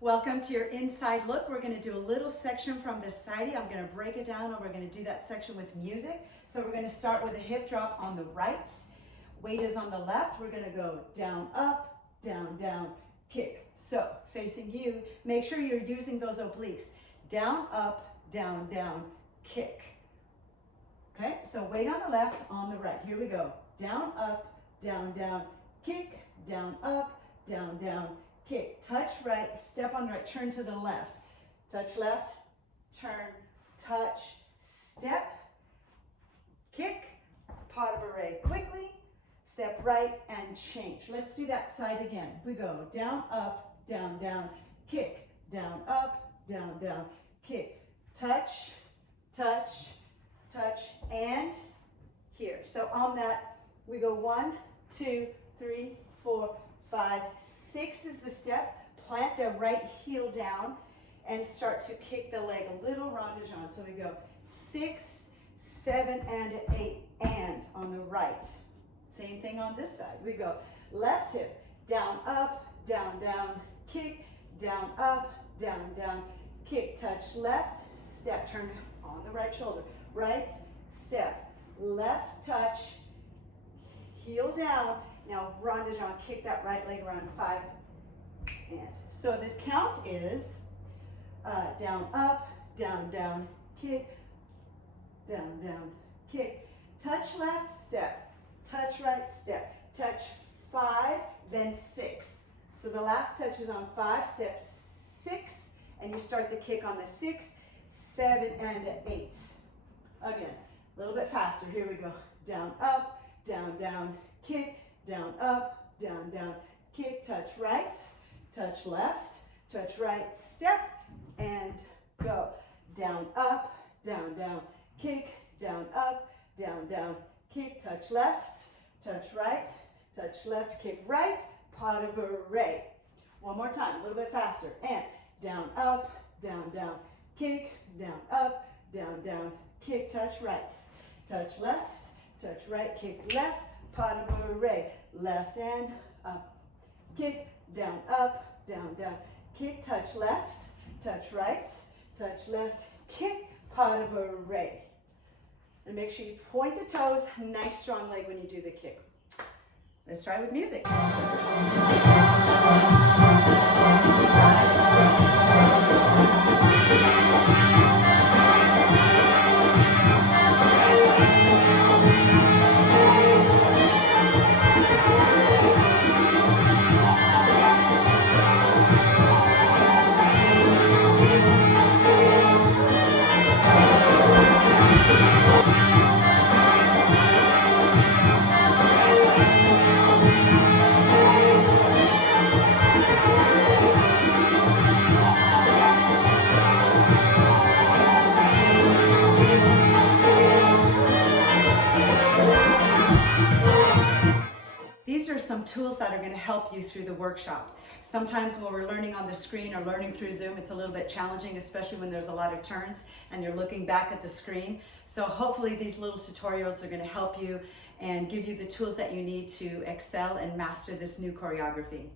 Welcome to your inside look. We're going to do a little section from this side. I'm going to break it down and we're going to do that section with music. So we're going to start with a hip drop on the right. Weight is on the left. We're going to go down, up, down, down, kick. So facing you, make sure you're using those obliques. Down, up, down, down, kick. Okay, so weight on the left, on the right. Here we go. Down, up, down, down, kick, down, up, down, down, kick. Touch right, step on the right, turn to the left. Touch left, turn, touch, step, kick, pas de bourrée quickly, step right and change. Let's do that side again. We go down, up, down, down, kick, down, up, down, down, kick, touch, touch, touch, and here. So on that, we go 1, 2, 3, 4, 5, 6 is the step. Plant the right heel down and start to kick the leg a little rondage. So we go 6, 7, and 8, and on the right. Same thing on this side. We go left hip, down, up, down, down, kick, down, up, down, down, kick, touch left, step, turn on the right shoulder, right, step, left touch, heel down. Now rondage on, kick that right leg around, 5, and. So the count is down, up, down, down, kick, down, down, kick, touch left, step, touch right, step, touch 5, then 6. So the last touch is on 5, step 6, and you start the kick on the 6, 7, and 8. Again, a little bit faster. Here we go. Down, up, down, down, kick, down, up, down, down, kick, touch right, touch left, touch right, step, and go. Down, up, down, down, kick, down, up, down, down, kick, touch left, touch right, touch left, kick right, pas de bourrée. One more time, a little bit faster. And down, up, down, down, kick, down, up, down, down, kick, touch right, touch left, touch right, kick left, pas de bourrée, left and up, kick, down, up, down, down, kick, touch left, touch right, touch left, kick, pas de bourrée. And make sure you point the toes, nice strong leg when you do the kick. Let's try with music. These are some tools that are going to help you through the workshop. Sometimes when we're learning on the screen or learning through Zoom, it's a little bit challenging, especially when there's a lot of turns and you're looking back at the screen. So hopefully these little tutorials are going to help you and give you the tools that you need to excel and master this new choreography.